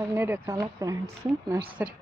అన్ని రకాల plants nursery.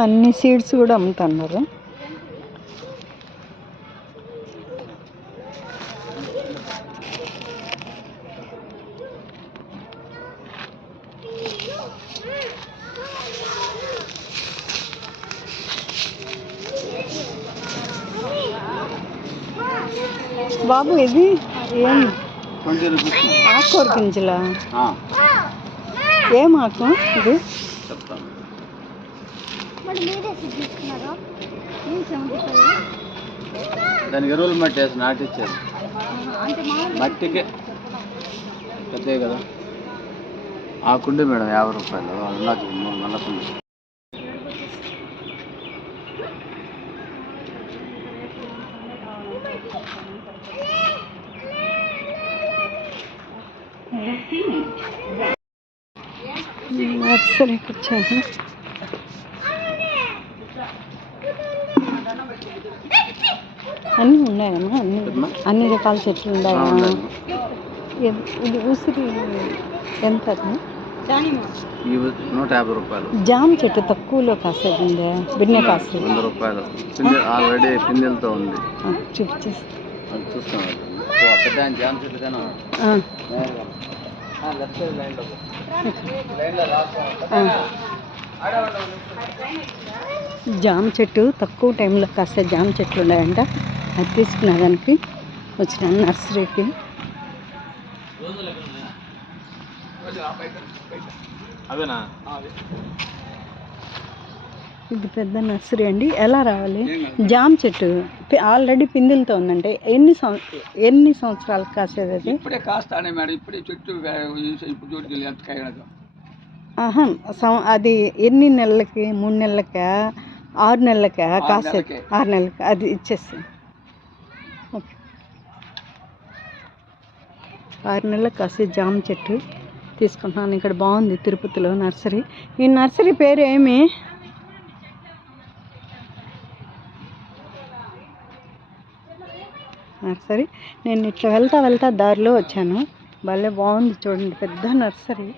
అన్ని సీడ్స్ కూడా అమ్ముతున్నారు. బాబు ఇది ఏం ఆకుకూర గింజలా? ఏం ఆకు ఇది? దానికి ఎరువులు మట్టి వేసి నాటిచ్చారు. మట్టికే పెద్దవి కదా. ఆకుండి మేడం 50 రూపాయలు. నాకు నల్లకుండి. నర్సరీకి వచ్చాను. అన్నీ ఉన్నాయమ్మా, అన్ని రకాల చెట్లు ఉన్నాయా? ఇది ఉసిరి ఎంత? 150 రూపాయలు. జామ చెట్టు తక్కువలో కాసేది ఉందే, బిన్నె కాసేది 100 రూపాయలు. ఆల్రెడీ పిందెలతో ఉంది. చూపించేసి చూస్తాను. జామ చెట్లు కానీ జామ చెట్టు తక్కువ టైంలో కాస్త జామ చెట్లు ఉన్నాయంట. అది తీసుకునే దానికి వచ్చినాను నర్సరీకి. ఇది పెద్ద నర్సరీ అండి. ఎలా రావాలి? జామ చెట్టు ఆల్రెడీ పిందెలతో ఉందంటే ఎన్ని సంవత్సరాలు కాసేది అది? ఇప్పుడే కాస్తానే మేడం. ఇప్పుడే చెట్టు అది ఎన్ని నెలలకి? 3 నెలలకా 6 నెలలకా కాసేది? 6 నెలలకి. అది ఇచ్చేసి ఓకే. 6 నెలలకు కాసే జామ చెట్టు తీసుకుంటున్నాను. ఇక్కడ బాగుంది తిరుపతిలో నర్సరీ. ఈ నర్సరీ పేరు ఏమి? నర్సరీ. నేను ఇట్లా వెళ్తా దారిలో వచ్చాను. భలే బాగుంది చూడండి. పెద్ద నర్సరీ,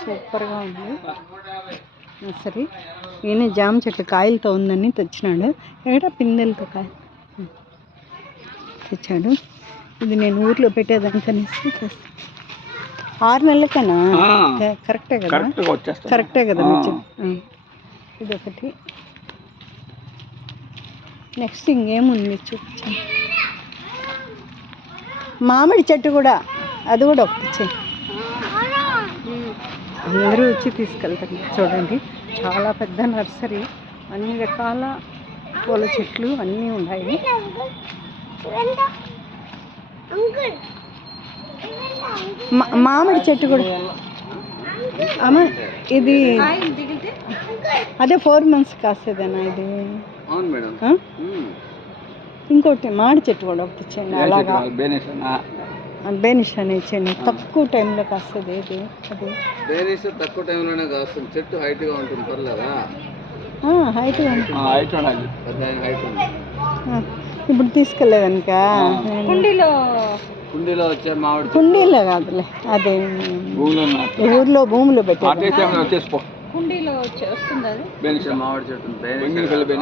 సూపర్గా ఉంది నర్సరీ. ఈయన జామ చెట్టు కాయలతో ఉందని తెచ్చినాడు. ఎక్కడ పిందెలతో కాయ తెచ్చాడు. ఇది నేను ఊర్లో పెట్టేదానికనేసి 6 నెలలకేనా? కరెక్టే కదా? కరెక్టే కదా? ఇది ఒకటి. నెక్స్ట్ ఇంకేముంది చూపించాను. మామిడి చెట్టు కూడా, అది కూడా ఒకటి ఇచ్చాయి. అందరూ వచ్చి తీసుకెళ్తారు. చూడండి చాలా పెద్ద నర్సరీ. అన్ని రకాల పూల చెట్లు అన్నీ ఉన్నాయి. మామిడి చెట్టు కూడా అమ్మా. ఇది అదే 4 months కాసేదేనా ఇది? ఇంకోటి మామిడి చెట్టు కూడా ఒకటి ఇచ్చేయండి. అలాగా బేనిష్ అని ఇచ్చేయండి. తక్కువ టైంలో కాస్తుంది. ఏది అది? బేనిష్ తక్కువ టైంలోనే కాస్తుంది. చెట్టు హైట్గా ఉంటుంది. పర్లేదా? హైట్గా ఉంటుంది. ఇప్పుడు తీసుకెళ్ళేదానిక కుండీలో వచ్చే మామిడి. కుండీలో కాదులే, అదే ఊర్లో భూమిలో పెట్టారు. కుండీలో వస్తుంది అది. బేనిష్ మామిడి చెట్టు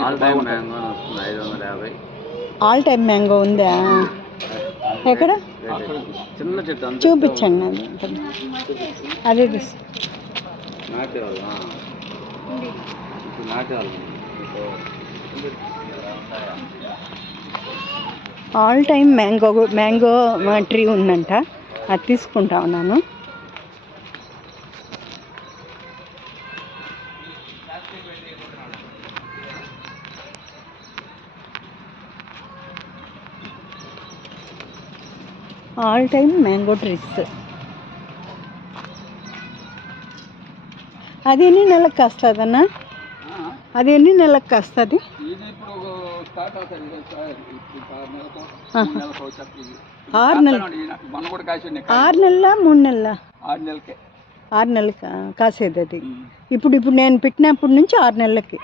ఆల్ టైమ్ మ్యాంగో వస్తుంది. 550. ఆల్ టైమ్ మ్యాంగో ఉందా? ఎక్కడ? చిన్న చెట్టు చూపించండి. అది అదే నాటేవాళ్ళు. ఆల్ టైమ్ మ్యాంగో ట్రీ ఉందంట, అది తీసుకుంటా ఉన్నాను. All time mango trees. అది ఎన్ని నెలలకు కాస్తుందన్నా? అది ఎన్ని నెలలకు కాస్తుంది? 6 నెలల 3 నెలల 6 నెలలకి కాసేది అది. ఇప్పుడు నేను పెట్టినప్పటి నుంచి 6 నెలలకి.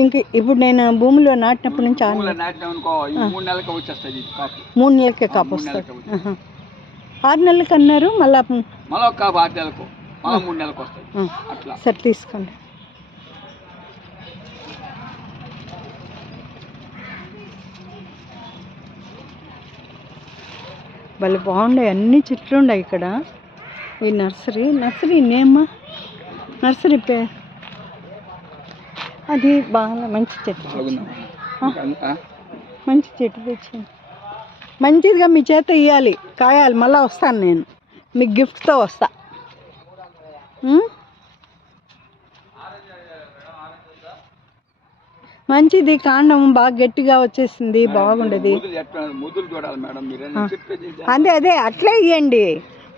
ఇంక ఇప్పుడు నేను భూమిలో నాటినప్పటి నుంచి 3 నెలలకే కాపు వస్తుంది. 6 నెలలకి అన్నారు, మళ్ళీ సరే తీసుకోండి. భలే బాగుండే, అన్ని చెట్లు ఉన్నాయి ఇక్కడ. ఈ నర్సరీ నేమ్మా, నర్సరీ పేరు అది. బాగా మంచి చెట్టు, మంచి చెట్టు తెచ్చింది. మంచిదిగా మీ చేత ఇవ్వాలి, కాయాలి. మళ్ళీ వస్తాను నేను, మీకు గిఫ్ట్తో వస్తా. మంచిది, కాండం బాగా గట్టిగా వచ్చేసింది, బాగుండేది. అదే అట్లే ఇవ్వండి,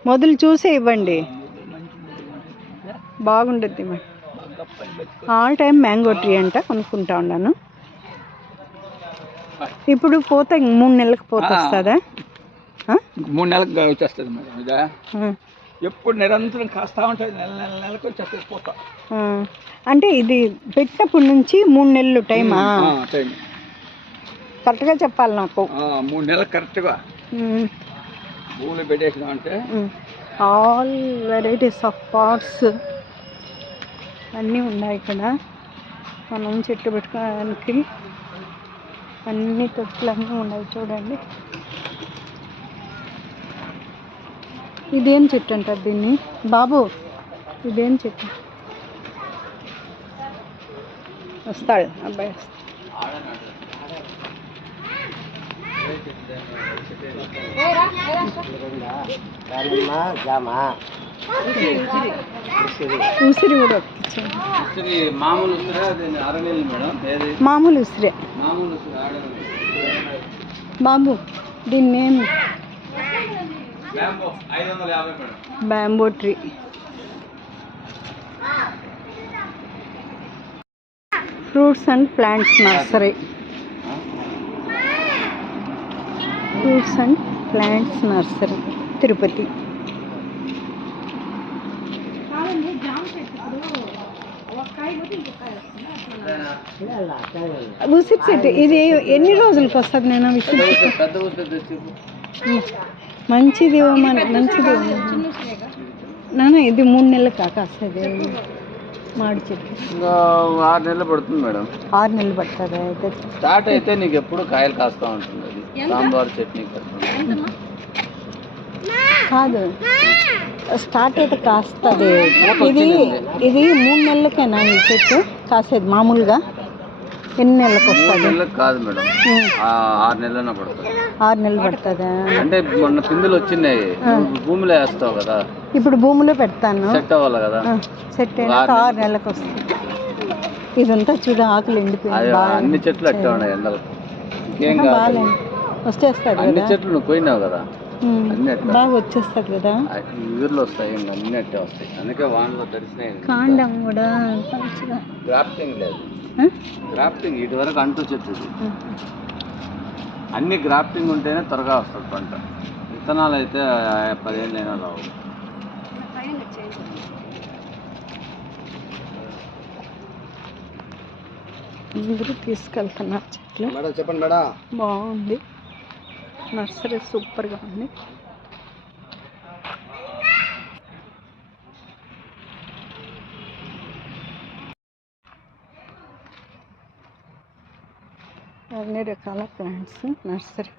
మొదలు చూసే ఇవ్వండి, బాగుండద్ది. ఆల్ టైమ్ మ్యాంగో ట్రీ అంట, కొనుక్కుంటా ఉన్నాను. ఇప్పుడు పోతే 3 నెలలకు పోతే వస్తుందా? 3 నెలలకు వచ్చేస్తుంది మేడం. ఇదా ఎప్పుడు నిరంతరం కాస్తా ఉంటుంది, నెలకు వచ్చేస్తుంది పోతా. అంటే ఇది పెట్టినప్పటి నుంచి 3 నెలలు టైమా? కరెక్ట్గా చెప్పాలి నాకు. 3 నెలలు కరెక్ట్గా భూమిలో పెట్టేసినా అంటే. ఆల్ వెరైటీస్ ఆఫ్ పాట్స్ అన్నీ ఉన్నాయి ఇక్కడ. మనం చెట్లు పెట్టుకోవడానికి అన్ని తొట్లు అన్నీ ఉన్నాయి. చూడండి, ఇదేం చెట్టు అంటారు దీన్ని బాబు? ఇదేం చెట్టు? వస్తాడు అబ్బాయి, ఉసిరి కూడా మామూలు ఉసిరే బాబు. దీన్ని name bamboo tree. Fruits and plants nursery. Fruits and plants nursery, Tirupati. ఉసిరి చెట్టు ఇది ఎన్ని రోజులకి వస్తుంది? నేను విసిరి మంచిది మంచిది నాన్న, ఇది 3 నెలలకు కాస్తుంది. మాడి చెట్టు 6 నెలలు పడుతుంది మేడం. 6 నెలలు పడుతుంది. అయితే స్టార్ట్ అయితే నీకు ఎప్పుడు కాయలు కాస్తూ ఉంటుంది. సాంబార్ చట్నీ కాదు, స్టార్ట్ అయితే కాస్తుంది. ఇది 3 నెలలకేనా ఈ చెట్టు కాసేది? మామూలుగా ఎన్ని నెలలకు వస్తుంది? కాదు మేడం, 6 నెలలైనా పడుతుంది. 6 నెలలు పడుతుందా? అంటే మొన్న పిందులు వచ్చినాయి, భూమిలో వేస్తావు కదా. ఇప్పుడు భూమిలో పెడతాను, సెట్ అవ్వాలి కదా. సెట్ అయినాక 6 నెలలకు వస్తుంది. ఇదంతా చూడ, ఆకులు ఎండిపోయింది. అన్ని చెట్లు అట్టే ఉన్నాయి ఎండలకు. బాగాలేదు, వచ్చేస్తాడు అన్ని చెట్లు నువ్వు పోయినావు కదా, బాగా వచ్చేస్తాడు కదా. ఊర్లో వస్తాయి, ఇంకా అన్ని అట్టే వస్తాయి. అందుకే వానలో తడిసినాయి. కాండం కూడా గ్రాఫ్టింగ్ లేదు, గ్రాఫ్టింగ్ ఇటు వరకు అంటూ చెట్టు. అన్ని గ్రాఫ్టింగ్ ఉంటేనే త్వరగా వస్తుంది పంట. విత్తనాలు అయితే 10 ఏళ్ళైనా రావు. అందరూ తీసుకెళ్తున్నారు చెట్లు. చెప్పండి మేడం, బాగుంది నర్సరీ, సూపర్గా ఉంది. అన్ని రకాల ప్లాంట్స్ నర్సరీ.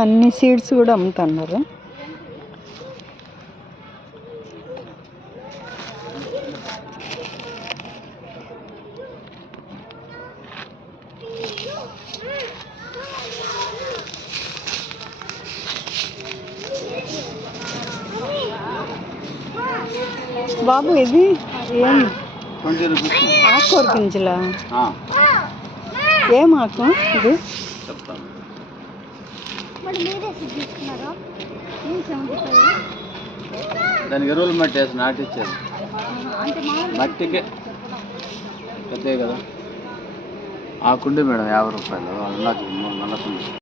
అన్ని సీడ్స్ కూడా అమ్ముతున్నారు. బాబు ఇది ఏం 20 రూపీస్. ఆకుకూర గింజలా? ఏం ఆకు ఇది? చెప్తాను. దానికి ఎరువులు మట్టి వేసి నాటిచ్చారు. మట్టికే పెద్దవి కదా. ఆకుండి మేడం 50 రూపాయలు. అలా 3 నల్ల కుండి.